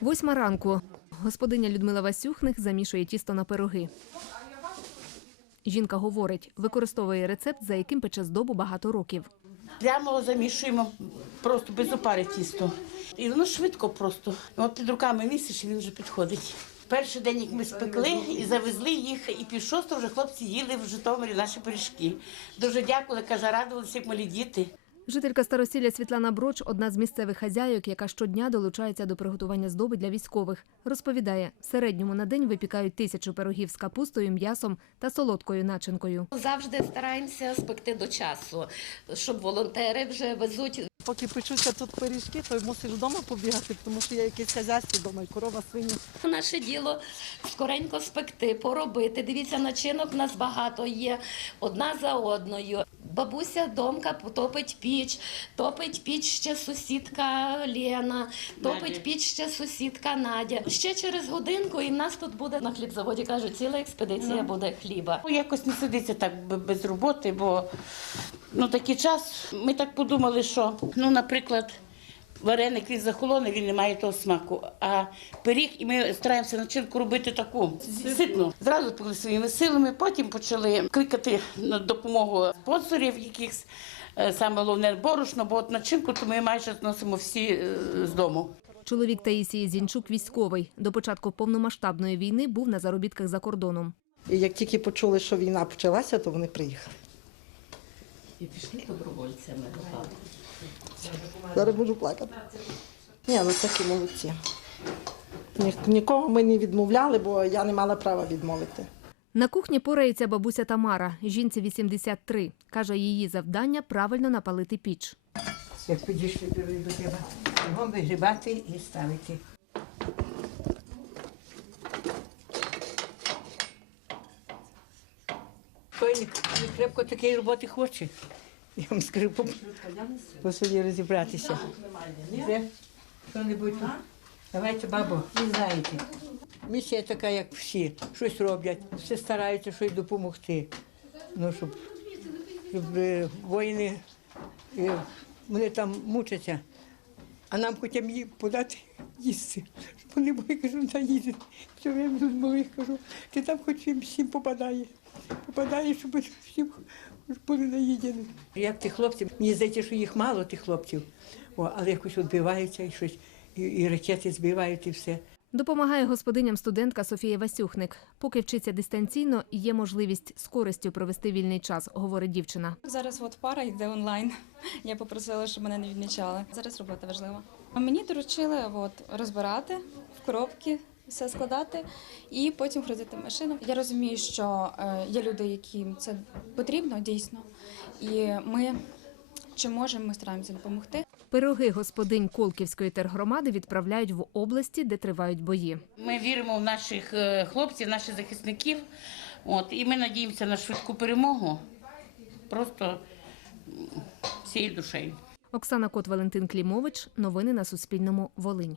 Восьма ранку. Господиня Людмила Васюхних замішує тісто на пироги. Жінка говорить, використовує рецепт, за яким пече здобу багато років. Прямо замішуємо просто без опари тісто. І воно швидко просто. От під руками місяць він вже підходить. Перший день, як ми спекли і завезли їх, і пів шостого вже хлопці їли в Житомирі наші пиріжки. Дуже дякували, каже, радувалися, як малі діти. Жителька Старосілля Світлана Броч – одна з місцевих хазяйок, яка щодня долучається до приготування здоби для військових. Розповідає, в середньому на день випікають тисячу пирогів з капустою, м'ясом та солодкою начинкою. Завжди стараємося спекти до часу, щоб волонтери вже везуть. Поки печуться тут пиріжки, то мусиш вдома побігати, тому що є якесь хазяйство вдома, і корова, свині. Наше діло скоренько спекти, поробити. Дивіться, начинок в нас багато є, одна за одною. Бабуся домка топить піч, топить піч ще сусідка Лена, топить піч ще сусідка Надя. Ще через годинку і в нас тут буде на хлібзаводі, кажуть, ціла експедиція буде хліба. Ну, Якось не сидиться так без роботи, бо ну, такий час. Ми так подумали, що, ну, наприклад, вареник він захолоне, він не має того смаку. А пиріг, і ми стараємося начинку робити таку ситну. Зразу пили своїми силами, потім почали кликати на допомогу спонсорів якихось. Е, Саме головне борошно, бо от начинку то ми майже зносимо всі е, з дому. Чоловік Таїсії Зінчук – військовий. До початку повномасштабної війни був на заробітках за кордоном. І як тільки почули, що війна почалася, то вони приїхали. І пішли добровольцями. Зараз буду плакати. Ні, ну такі молодці. Нікого ми не відмовляли, бо я не мала права відмовити. На кухні порається бабуся Тамара. Жінці 83. Каже, її завдання – правильно напалити піч. Як підійшли до тебе, його вигрібати і ставити. Той не, не крепко такої роботи хоче. Я вам скажу, по, по собі розібратися. Де? Що-небудь? Давайте, бабу, ви знаєте. Місія така, як всі, щось роблять, все стараються щось допомогти. Ну, щоб, щоб е, воїни е, вони там мучаться, а нам хоча б подати їсти. Щоб Вони бої кажу, їсти. Все время тут малих кажу, ти там хоч всім попадає. Попадає, щоб всім були наїдені. Як тих хлопців, мені здається, що їх мало, тих хлопців, О, але якось відбиваються і щось, і, і ракети збивають, і все. Допомагає господиням студентка Софія Васюхник. Поки вчиться дистанційно, є можливість з користю провести вільний час, говорить дівчина. Зараз от пара йде онлайн. Я попросила, щоб мене не відмічали. Зараз робота важлива. Мені доручили от, розбирати в коробки, все складати і потім ходити машину. Я розумію, що е, є люди, яким це потрібно дійсно, і ми чи можемо, ми стараємося допомогти. Пироги господинь Колківської тергромади відправляють в області, де тривають бої. Ми віримо в наших е, хлопців, наших захисників. От, і ми надіємося на швидку перемогу. Просто всією душею. Оксана Кот, Валентин Клімович. Новини на Суспільному. Волинь.